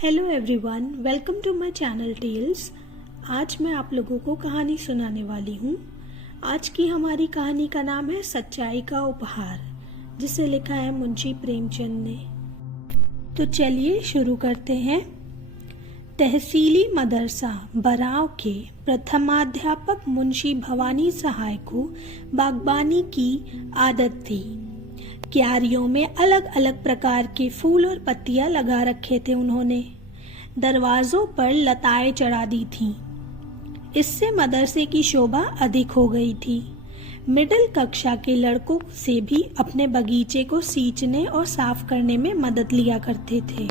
Hello everyone, welcome to my channel tales. आज मैं आप लोगों को कहानी सुनाने वाली हूँ। आज की हमारी कहानी का नाम है सच्चाई का उपहार, जिसे लिखा है मुंशी प्रेमचंद ने। तो चलिए शुरू करते हैं। तहसीली मदरसा बराव के प्रथमाध्यापक मुंशी भवानी सहाय को बागबानी की आदत थी। क्यारियों में अलग अलग प्रकार के फूल और पत्तियां लगा रखे थे उन्होंने। दरवाजों पर लताएं चढ़ा दी थीं। इससे मदरसे की शोभा अधिक हो गई थी। मिडिल कक्षा के लड़कों से भी अपने बगीचे को सींचने और साफ करने में मदद लिया करते थे।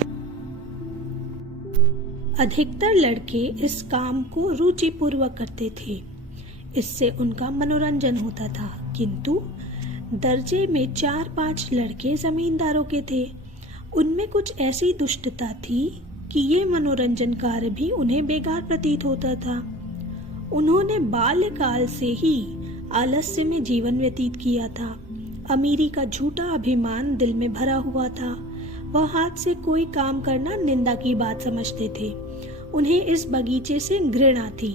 अधिकतर लड़के इस काम को रुचिपूर्वक करते थे। इससे उनका मनोरंजन होता था, किंतु दर्जे में 4-5 लड़के जमींदारों के थे। उनमें कुछ ऐसी दुष्टता थी कि ये मनोरंजन कार्य भी उन्हें बेकार प्रतीत होता था। उन्होंने बाल्यकाल से ही आलस्य में जीवन व्यतीत किया था। अमीरी का झूठा अभिमान दिल में भरा हुआ था। वह हाथ से कोई काम करना निंदा की बात समझते थे। उन्हें इस बगीचे से घृणा थी।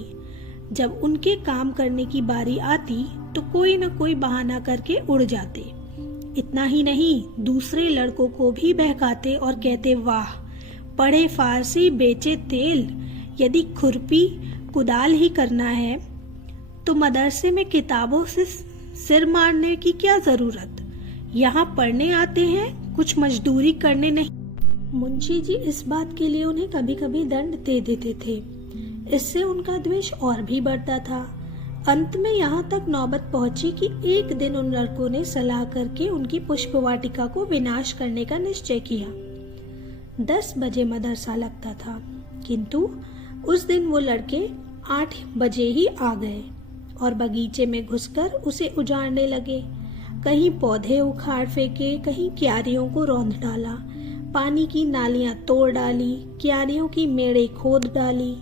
जब उनके काम करने की बारी आती तो कोई न कोई बहाना करके उड़ जाते। इतना ही नहीं, दूसरे लड़कों को भी बहकाते और कहते, वाह, पढ़े फारसी बेचे तेल। यदि खुरपी कुदाल ही करना है तो मदरसे में किताबों से सिर मारने की क्या जरूरत। यहाँ पढ़ने आते हैं, कुछ मजदूरी करने नहीं। मुंशी जी इस बात के लिए उन्हें कभी कभी दंड दे देते थे। इससे उनका द्वेष और भी बढ़ता था। अंत में यहाँ तक नौबत पहुंची कि एक दिन उन लड़कों ने सलाह करके उनकी पुष्प वाटिका को विनाश करने का निश्चय किया। 10 बजे मदरसा लगता था, किंतु उस दिन वो लड़के 8 बजे ही आ गए और बगीचे में घुसकर उसे उजाड़ने लगे। कहीं पौधे उखाड़ फेंके, कहीं क्यारियों को रौंद डाला, पानी की नालियां तोड़ डाली, क्यारियों की मेड़े खोद डाली।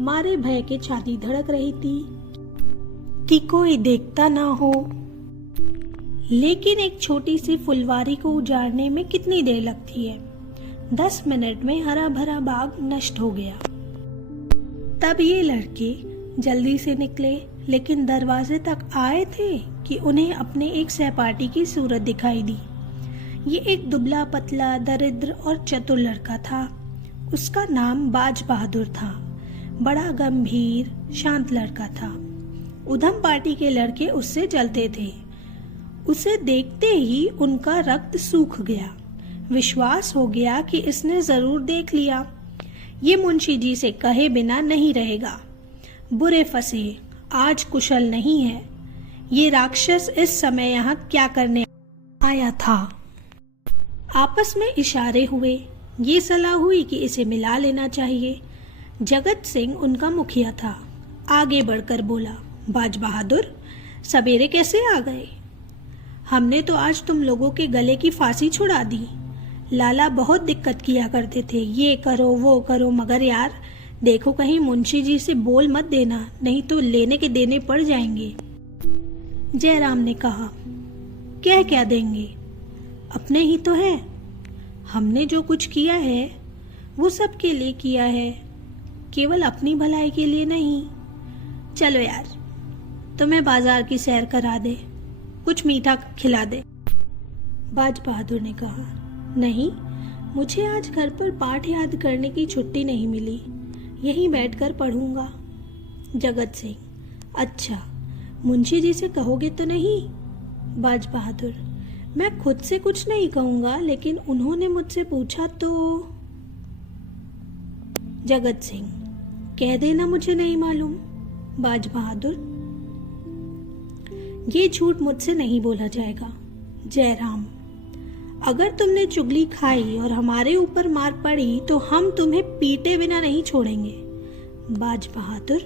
मारे भय के छाती धड़क रही थी कि कोई देखता ना हो। लेकिन एक छोटी सी फुलवारी को उजाड़ने में कितनी देर लगती है। 10 मिनट में हरा भरा बाग नष्ट हो गया। तब ये लड़के जल्दी से निकले, लेकिन दरवाजे तक आए थे कि उन्हें अपने एक सहपाठी की सूरत दिखाई दी। ये एक दुबला पतला दरिद्र और चतुर लड़का था। उसका नाम बाज बहादुर था। बड़ा गंभीर शांत लड़का था। उधम पार्टी के लड़के उससे जलते थे। उसे देखते ही उनका रक्त सूख गया। विश्वास हो गया कि इसने जरूर देख लिया। ये मुंशी जी से कहे बिना नहीं रहेगा। बुरे फंसे, आज कुशल नहीं है। ये राक्षस इस समय यहाँ क्या करने आया था। आपस में इशारे हुए। ये सलाह हुई कि इसे मिला लेना चाहिए। जगत सिंह उनका मुखिया था। आगे बढ़कर बोला, बाज बहादुर, सवेरे कैसे आ गए? हमने तो आज तुम लोगों के गले की फांसी छुड़ा दी। लाला बहुत दिक्कत किया करते थे, ये करो वो करो, मगर यार देखो कहीं मुंशी जी से बोल मत देना, नहीं तो लेने के देने पड़ जाएंगे। जयराम ने कहा, क्या देंगे, अपने ही तो है। हमने जो कुछ किया है वो सबके लिए किया है, केवल अपनी भलाई के लिए नहीं। चलो यार, तुम्हें बाजार की सैर करा दे, कुछ मीठा खिला दे। बाज बहादुर ने कहा, नहीं, मुझे आज घर पर पाठ याद करने की छुट्टी नहीं मिली, यहीं बैठकर पढ़ूंगा। जगत सिंह, अच्छा, मुंशी जी से कहोगे तो नहीं? बाज बहादुर, मैं खुद से कुछ नहीं कहूंगा, लेकिन उन्होंने मुझसे पूछा तो। जगत सिंह, कह देना मुझे नहीं मालूम। बाज बहादुर, ये झूठ मुझसे नहीं बोला जाएगा। जयराम, अगर तुमने चुगली खाई और हमारे ऊपर मार पड़ी तो हम तुम्हें पीटे बिना नहीं छोड़ेंगे। बाज बहादुर,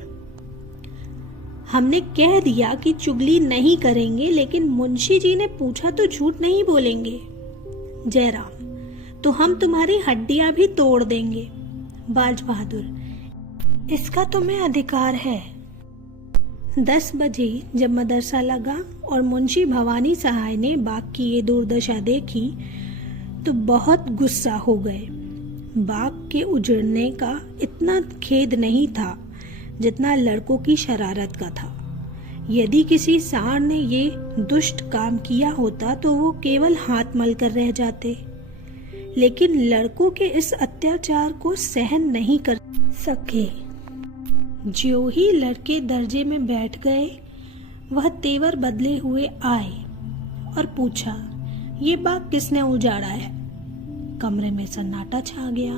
हमने कह दिया कि चुगली नहीं करेंगे, लेकिन मुंशी जी ने पूछा तो झूठ नहीं बोलेंगे। जयराम, तो हम तुम्हारी हड्डियां भी तोड़ देंगे। बाज बहादुर, इसका तुम्हें अधिकार है। 10 बजे जब मदरसा लगा और मुंशी भवानी सहाय ने बाग की ये दुर्दशा देखी तो बहुत गुस्सा हो गए। बाग के उजड़ने का इतना खेद नहीं था जितना लड़कों की शरारत का था। यदि किसी सांड ने ये दुष्ट काम किया होता तो वो केवल हाथ मल कर रह जाते, लेकिन लड़कों के इस अत्याचार को सहन नहीं कर सके। ज्यों ही लड़के दर्जे में बैठ गए, वह तेवर बदले हुए आए और पूछा, ये बाग किसने उजाड़ा है? कमरे में सन्नाटा छा गया।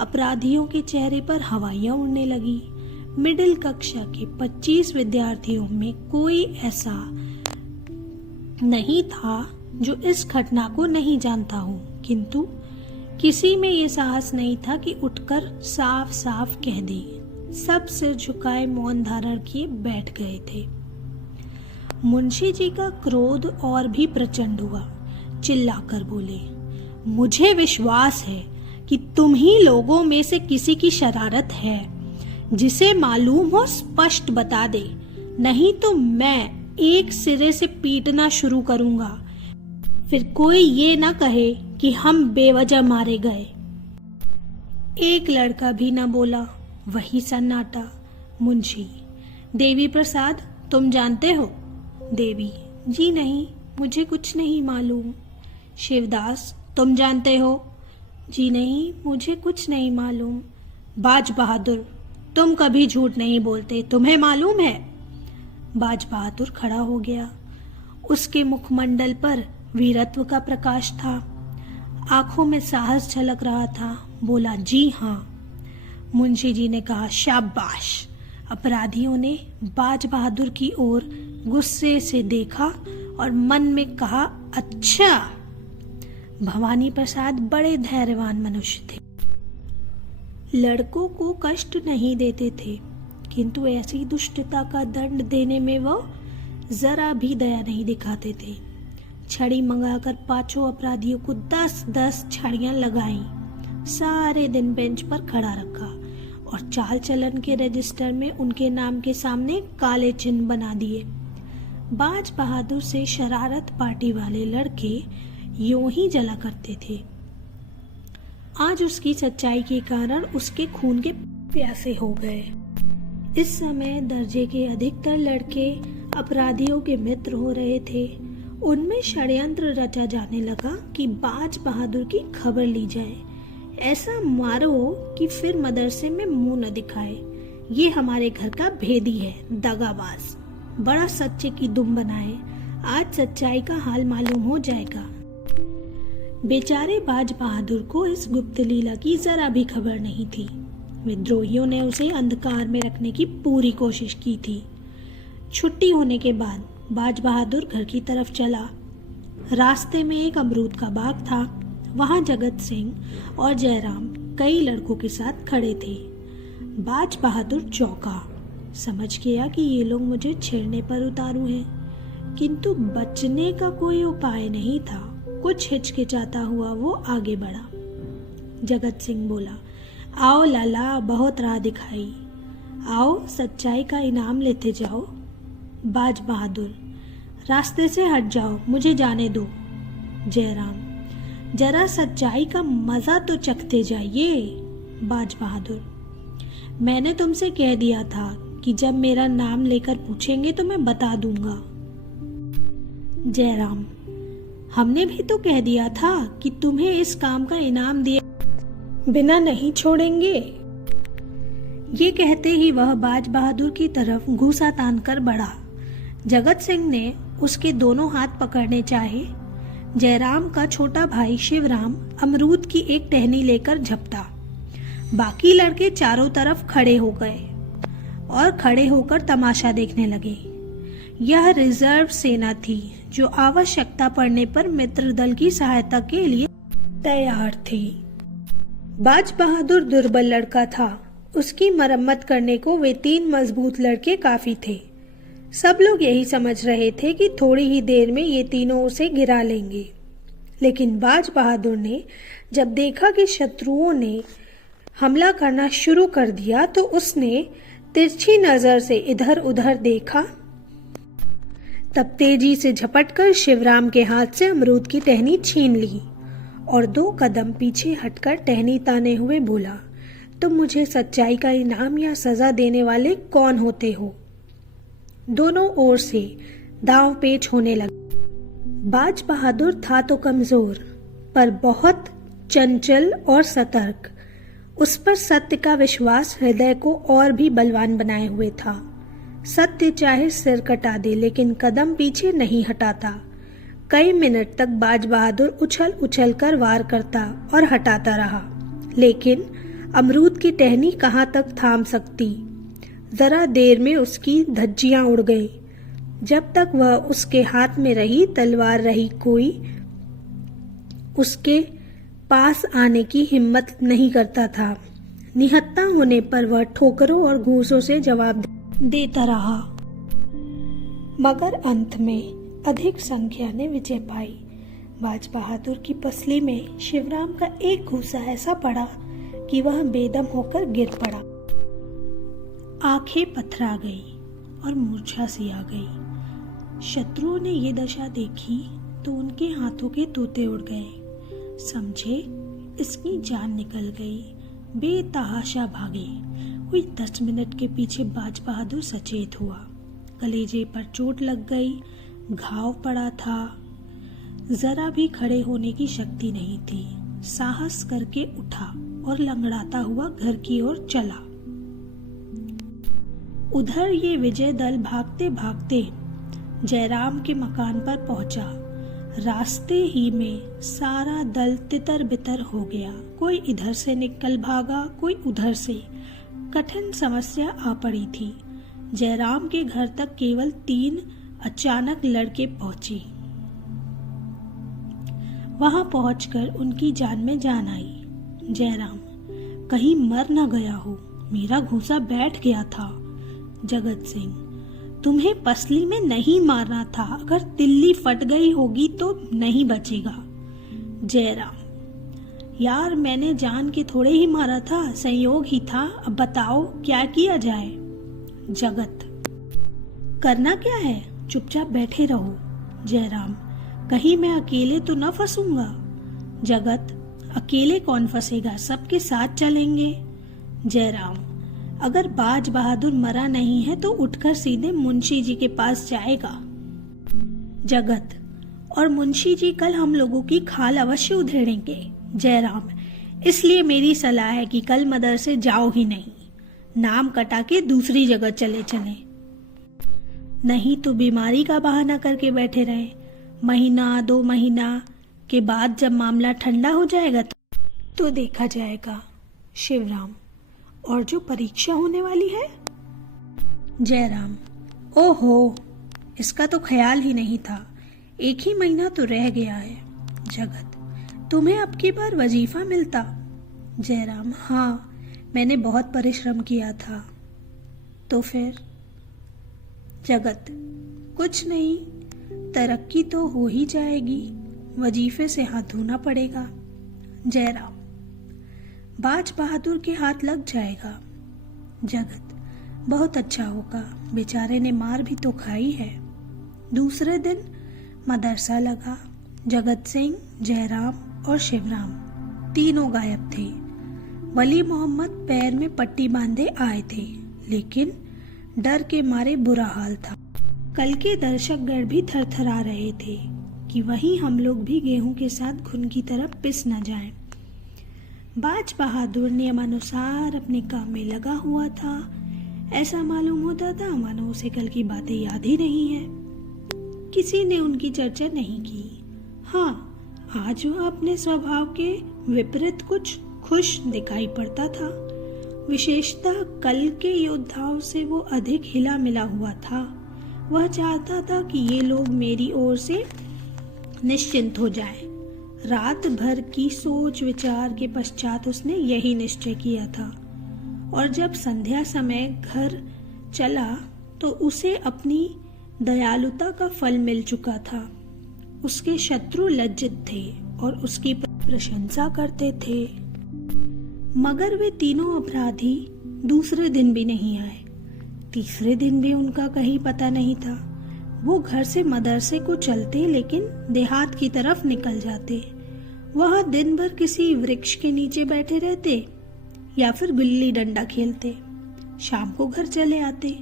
अपराधियों के चेहरे पर हवाइयां उड़ने लगी। मिडिल कक्षा के 25 विद्यार्थियों में कोई ऐसा नहीं था जो इस घटना को नहीं जानता हो, किंतु किसी में ये साहस नहीं था कि उठकर साफ साफ कह दे। सब सिर झुकाए मौन धारण किए बैठ गए थे। मुंशी जी का क्रोध और भी प्रचंड हुआ। चिल्लाकर बोले, मुझे विश्वास है कि तुम ही लोगों में से किसी की शरारत है। जिसे मालूम हो स्पष्ट बता दे, नहीं तो मैं एक सिरे से पीटना शुरू करूंगा। फिर कोई ये ना कहे कि हम बेवजह मारे गए। एक लड़का भी न बोला। वही सन्नाटा। मुंशी, देवी प्रसाद, तुम जानते हो? देवी, जी नहीं, मुझे कुछ नहीं मालूम। शिवदास, तुम जानते हो? जी नहीं, मुझे कुछ नहीं मालूम। बाज बहादुर, तुम कभी झूठ नहीं बोलते, तुम्हें मालूम है? बाज बहादुर खड़ा हो गया। उसके मुखमंडल पर वीरत्व का प्रकाश था, आंखों में साहस झलक रहा था। बोला, जी हाँ। मुंशी जी ने कहा, शाबाश। अपराधियों ने बाज बहादुर की ओर गुस्से से देखा और मन में कहा, अच्छा। भवानी प्रसाद बड़े धैर्यवान मनुष्य थे, लड़कों को कष्ट नहीं देते थे, किंतु ऐसी दुष्टता का दंड देने में वह जरा भी दया नहीं दिखाते थे। छड़ी मंगाकर 5 अपराधियों को 10-10 छड़ियां लगाईं। सारे दिन बेंच पर खड़ा रखा और चाल चलन के रजिस्टर में उनके नाम के सामने काले चिन्ह बना दिए। बाज बहादुर से शरारत पार्टी वाले लड़के यूं ही जला करते थे। आज उसकी सच्चाई के कारण उसके खून के प्यासे हो गए। इस समय दर्जे के अधिकतर लड़के अपराधियों के मित्र हो रहे थे। उनमें षड्यंत्र रचा जाने लगा कि बाज बहादुर की खबर ली जाए। ऐसा मारो कि फिर मदरसे में मुंह न दिखाए। ये हमारे घर का भेदी है, दगाबाज। बड़ा सच्चे की दुम बनाए। आज सच्चाई का हाल मालूम हो जाएगा। बेचारे बाज बहादुर को इस गुप्त लीला की जरा भी खबर नहीं थी। विद्रोहियों ने उसे अंधकार में रखने की पूरी कोशिश की थी। छुट्टी होने के बाद बाज बहादुर घर की तरफ चला। रास्ते में एक अमरूद का बाग था। वहां जगत सिंह और जयराम कई लड़कों के साथ खड़े थे। बाज बहादुर चौंका, समझ गया कि ये लोग मुझे छेड़ने पर उतारू हैं, किंतु बचने का कोई उपाय नहीं था। कुछ हिचकिचाता हुआ वो आगे बढ़ा। जगत सिंह बोला, आओ लाला, बहुत राह दिखाई, आओ सच्चाई का इनाम लेते जाओ। बाज बहादुर, रास्ते से हट जाओ, मुझे जाने दो। जयराम, जरा सच्चाई का मजा तो चखते जाइए। बाज बहादुर, मैंने तुमसे कह दिया था कि जब मेरा नाम लेकर पूछेंगे तो मैं बता दूंगा। जयराम, हमने भी तो कह दिया था कि तुम्हें इस काम का इनाम दिए बिना नहीं छोड़ेंगे। ये कहते ही वह बाज बहादुर की तरफ घूसा तान कर बढ़ा। जगत सिंह ने उसके दोनों हाथ पकड़ने चाहे। जयराम का छोटा भाई शिवराम अमरूद की एक टहनी लेकर झपटा। बाकी लड़के चारों तरफ खड़े हो गए और खड़े होकर तमाशा देखने लगे। यह रिजर्व सेना थी जो आवश्यकता पड़ने पर मित्र दल की सहायता के लिए तैयार थी। बाज बहादुर दुर्बल लड़का था। उसकी मरम्मत करने को वे 3 मजबूत लड़के काफी थे। सब लोग यही समझ रहे थे कि थोड़ी ही देर में ये तीनों उसे गिरा लेंगे, लेकिन बाज बहादुर ने जब देखा कि शत्रुओं ने हमला करना शुरू कर दिया तो उसने तिरछी नजर से इधर उधर देखा। तब तेजी से झपटकर शिवराम के हाथ से अमरूद की टहनी छीन ली और 2 कदम पीछे हटकर टहनी ताने हुए बोला, तुम मुझे सच्चाई का इनाम या सजा देने वाले कौन होते हो? दोनों ओर से दांव पेच होने लगा। बाज बहादुर था तो कमजोर, पर बहुत चंचल और सतर्क। उस पर सत्य का विश्वास हृदय को और भी बलवान बनाए हुए था। सत्य चाहे सिर कटा दे, लेकिन कदम पीछे नहीं हटाता। कई मिनट तक बाज बहादुर उछल उछल कर वार करता और हटाता रहा, लेकिन अमरूद की टहनी कहाँ तक थाम सकती। जरा देर में उसकी धज्जियां उड़ गई। जब तक वह उसके हाथ में रही, तलवार रही, कोई उसके पास आने की हिम्मत नहीं करता था। निहत्था होने पर वह ठोकरों और घूंसों से जवाब देता रहा, मगर अंत में अधिक संख्या ने विजय पाई। बाज बहादुर की पसली में शिवराम का एक घूंसा ऐसा पड़ा कि वह बेदम होकर गिर पड़ा। आंखें पथरा गई और मूर्छा सी आ गई। शत्रुओं ने ये दशा देखी तो उनके हाथों के तोते उड़ गए। समझे इसकी जान निकल गई, बेतहाशा भागे। कोई 10 मिनट के पीछे बाज बहादुर सचेत हुआ। कलेजे पर चोट लग गई, घाव पड़ा था, जरा भी खड़े होने की शक्ति नहीं थी। साहस करके उठा और लंगड़ाता हुआ घर की ओर चला। उधर ये विजय दल भागते भागते जयराम के मकान पर पहुंचा। रास्ते ही में सारा दल तितर बितर हो गया। कोई इधर से निकल भागा, कोई उधर से। कठिन समस्या आ पड़ी थी। जयराम के घर तक केवल 3 अचानक लड़के पहुंचे। वहां पहुंचकर उनकी जान में जान आई। जयराम, कहीं मर न गया हो, मेरा घूंसा बैठ गया था। जगत सिंह, तुम्हें पसली में नहीं मारना था, अगर तिल्ली फट गई होगी तो नहीं बचेगा। जयराम, यार मैंने जान के थोड़े ही मारा था, संयोग ही था, अब बताओ क्या किया जाए। जगत, करना क्या है, चुपचाप बैठे रहो। जयराम, कहीं मैं अकेले तो न फंसूंगा। जगत, अकेले कौन फंसेगा, सबके साथ चलेंगे। जयराम, अगर बाज बहादुर मरा नहीं है तो उठकर सीधे मुंशी जी के पास जाएगा। जगत, और मुंशी जी कल हम लोगों की खाल अवश्य उधेड़ेंगे। जयराम, इसलिए मेरी सलाह है कि कल मदरसे जाओ ही नहीं, नाम कटा के दूसरी जगह चले चले, नहीं तो बीमारी का बहाना करके बैठे रहे। महीना 2 महीना के बाद जब मामला ठंडा हो जाएगा तो देखा जाएगा। शिवराम, और जो परीक्षा होने वाली है। जयराम, ओहो, इसका तो ख्याल ही नहीं था, 1 ही महीना तो रह गया है। जगत, तुम्हें अब की बार वजीफा मिलता। जयराम, हाँ, मैंने बहुत परिश्रम किया था। तो फिर। जगत, कुछ नहीं, तरक्की तो हो ही जाएगी, वजीफे से हाथ धोना पड़ेगा। जयराम, बाज बहादुर के हाथ लग जाएगा। जगत, बहुत अच्छा होगा, बेचारे ने मार भी तो खाई है। दूसरे दिन मदरसा लगा। जगत सिंह, जयराम और शिवराम तीनों गायब थे। वली मोहम्मद पैर में पट्टी बांधे आए थे, लेकिन डर के मारे बुरा हाल था। कल के दर्शकगण भी थरथरा रहे थे कि वहीं हम लोग भी गेहूं के साथ घुन की तरफ पिस न जाएं। बाज बहादुर नियमानुसार अपने काम में लगा हुआ था। ऐसा मालूम होता था मानो उसे कल की बातें याद ही नहीं है। किसी ने उनकी चर्चा नहीं की। हाँ, आज वह अपने स्वभाव के विपरीत कुछ खुश दिखाई पड़ता था। विशेषतः कल के योद्धाओं से वो अधिक हिला मिला हुआ था। वह चाहता था कि ये लोग मेरी ओर से निश्चिंत हो जाएं। रात भर की सोच विचार के पश्चात उसने यही निश्चय किया था, और जब संध्या समय घर चला तो उसे अपनी दयालुता का फल मिल चुका था। उसके शत्रु लज्जित थे और उसकी प्रशंसा करते थे। मगर वे तीनों अपराधी दूसरे दिन भी नहीं आए। तीसरे दिन भी उनका कहीं पता नहीं था। वो घर से मदरसे को चलते, लेकिन देहात की तरफ निकल जाते। वहां दिन भर किसी वृक्ष के नीचे बैठे रहते या फिर गुल्ली डंडा खेलते, शाम को घर चले आते।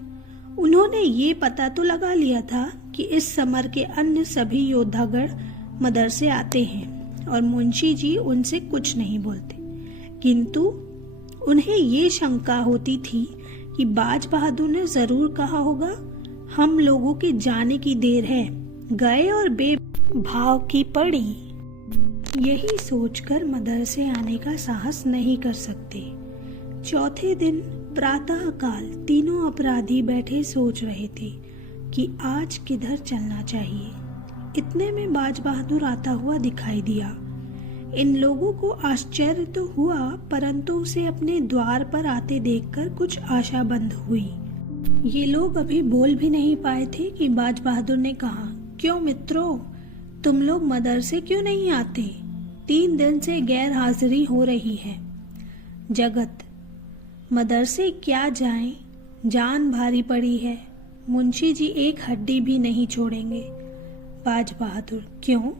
उन्होंने ये पता तो लगा लिया था कि इस समर के अन्य सभी योद्धागण मदरसे आते हैं और मुंशी जी उनसे कुछ नहीं बोलते, किंतु उन्हें ये शंका होती थी कि बाज बहादुर ने जरूर कहा होगा, हम लोगों के जाने की देर है, गए और बेभाव की पड़ी। यही सोचकर मदरसे आने का साहस नहीं कर सकते। चौथे दिन प्रातः काल तीनों अपराधी बैठे सोच रहे थे कि आज किधर चलना चाहिए। इतने में बाज बहादुर आता हुआ दिखाई दिया। इन लोगों को आश्चर्य तो हुआ, परंतु उसे अपने द्वार पर आते देखकर कुछ आशा बंद हुई। ये लोग अभी बोल भी नहीं पाए थे कि बाज बहादुर ने कहा, क्यों मित्रों, तुम लोग मदरसे क्यों नहीं आते? 3 दिन से गैर हाजिरी हो रही है। जगत, मदरसे क्या जाएं, जान भारी पड़ी है, मुंशी जी एक हड्डी भी नहीं छोड़ेंगे। बाज बहादुर, क्यों?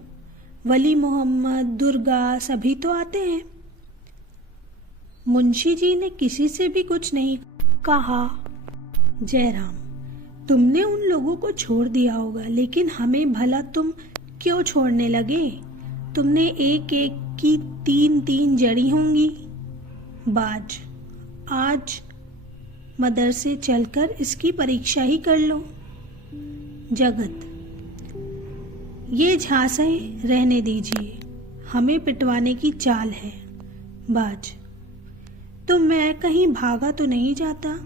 वली मोहम्मद, दुर्गा सभी तो आते हैं। मुंशी जी ने किसी से भी कुछ नहीं कहा। जयराम, तुमने उन लोगों को छोड़ दिया होगा, लेकिन हमें भला तुम क्यों छोड़ने लगे? तुमने एक एक की 3-3 जड़ी होंगी। बाज, आज मदरसे चलकर इसकी परीक्षा ही कर लो। जगत, ये झांसे रहने दीजिए, हमें पिटवाने की चाल है। बाज, तो मैं कहीं भागा तो नहीं जाता?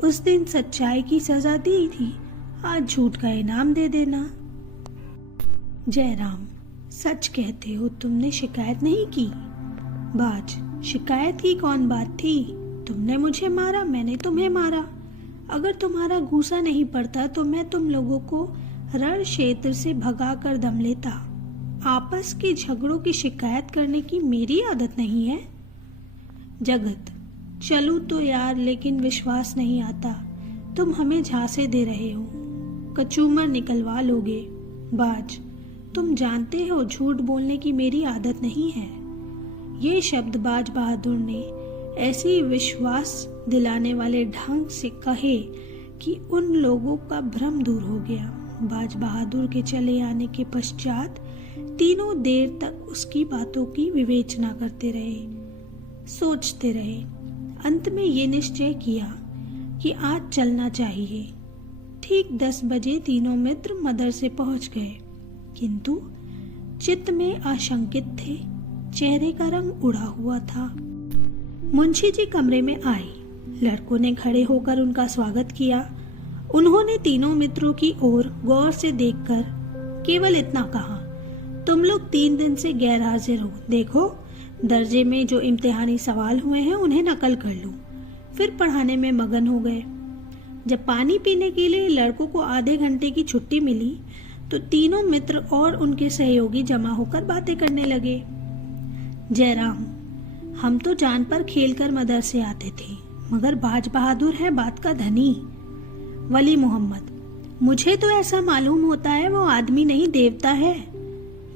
उस दिन सच्चाई की सजा दी थी, आज झूठ का इनाम दे देना। जयराम, सच कहते हो, तुमने शिकायत नहीं की। बाज, शिकायत की कौन बात थी? तुमने मुझे मारा, मैंने तुम्हें मारा। अगर तुम्हारा गुस्सा नहीं पड़ता तो मैं तुम लोगों को रण क्षेत्र से भगा कर दम लेता। आपस के झगड़ों की शिकायत करने की मेरी आदत नहीं है। जगत, चलूं तो यार, लेकिन विश्वास नहीं आता, तुम हमें झांसे दे रहे हो, कचूमर निकलवा लोगे। बाज, तुम जानते हो झूठ बोलने की मेरी आदत नहीं है। ये शब्द बाज बहादुर ने ऐसी विश्वास दिलाने वाले ढंग से कहे कि उन लोगों का भ्रम दूर हो गया। बाज बहादुर के चले आने के पश्चात तीनों देर तक उसकी बातों की विवेचना करते रहे, सोचते रहे। अंत में ये निश्चय किया कि आज चलना चाहिए। ठीक 10 बजे तीनों मित्र मदरसे पहुंच गए, किंतु चित्त में आशंकित थे, चेहरे का रंग उड़ा हुआ था। मुंशी जी कमरे में आए, लड़कों ने खड़े होकर उनका स्वागत किया। उन्होंने तीनों मित्रों की ओर गौर से देखकर केवल इतना कहा, तुम लोग 3 दिन से गैर हाजिर हो, देखो दर्जे में जो इम्तिहानी सवाल हुए हैं उन्हें नकल कर लो। फिर पढ़ाने में मगन हो गए। जब पानी पीने के लिए लड़कों को आधे घंटे की छुट्टी मिली तो तीनों मित्र और उनके सहयोगी जमा होकर बातें करने लगे। जयराम, हम तो जान पर खेल कर मदरसे आते थे, मगर बाज बहादुर है बात का धनी। वली मोहम्मद, मुझे तो ऐसा मालूम होता है वो आदमी नहीं देवता है।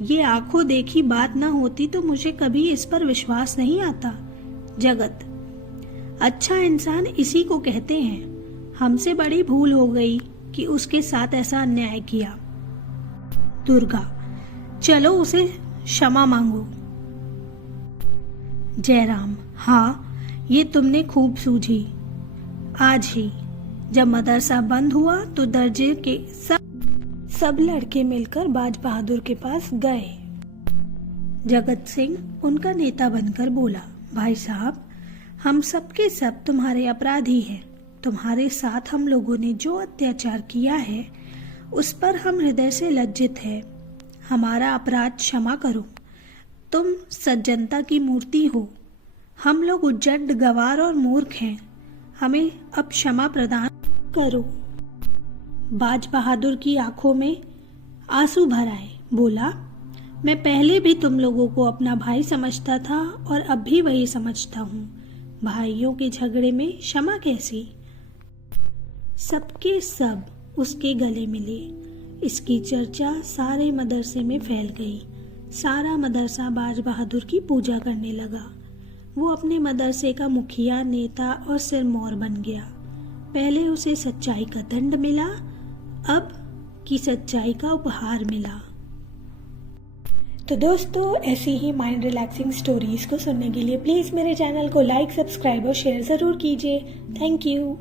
ये आंखों देखी बात ना होती तो मुझे कभी इस पर विश्वास नहीं आता। जगत, अच्छा इंसान इसी को कहते हैं। हमसे बड़ी भूल हो गई कि उसके साथ ऐसा अन्याय किया। दुर्गा, चलो उसे क्षमा मांगो। जयराम, हाँ, ये तुमने खूब सूझी। आज ही जब मदरसा बंद हुआ तो दर्जे के सब लड़के मिलकर बाज बहादुर के पास गए। जगत सिंह उनका नेता बनकर बोला, भाई साहब, हम सब के सब तुम्हारे अपराधी हैं। तुम्हारे साथ हम लोगों ने जो अत्याचार किया है उस पर हम हृदय से लज्जित हैं। हमारा अपराध क्षमा करो। तुम सज्जनता की मूर्ति हो। हम लोग उज्जड, गवार और मूर्ख हैं। हमें अब क्षमा प्रदान करो। बाज बहादुर की आंखों में आंसू भर आए। बोला, मैं पहले भी तुम लोगों को अपना भाई समझता था और अब भी वही समझता हूँ। भाइयों के झगड़े में क्षमा कैसी? सबके सब उसके गले मिले। इसकी चर्चा सारे मदरसे में फैल गई। सारा मदरसा बाज बहादुर की पूजा करने लगा। वो अपने मदरसे का मुखिया, नेता और सिरमौर बन गया। पहले उसे सच्चाई का दंड मिला, अब की सच्चाई का उपहार मिला। तो दोस्तों, ऐसी ही माइंड रिलैक्सिंग स्टोरीज को सुनने के लिए प्लीज़ मेरे चैनल को लाइक, सब्सक्राइब और शेयर ज़रूर कीजिए। Thank you.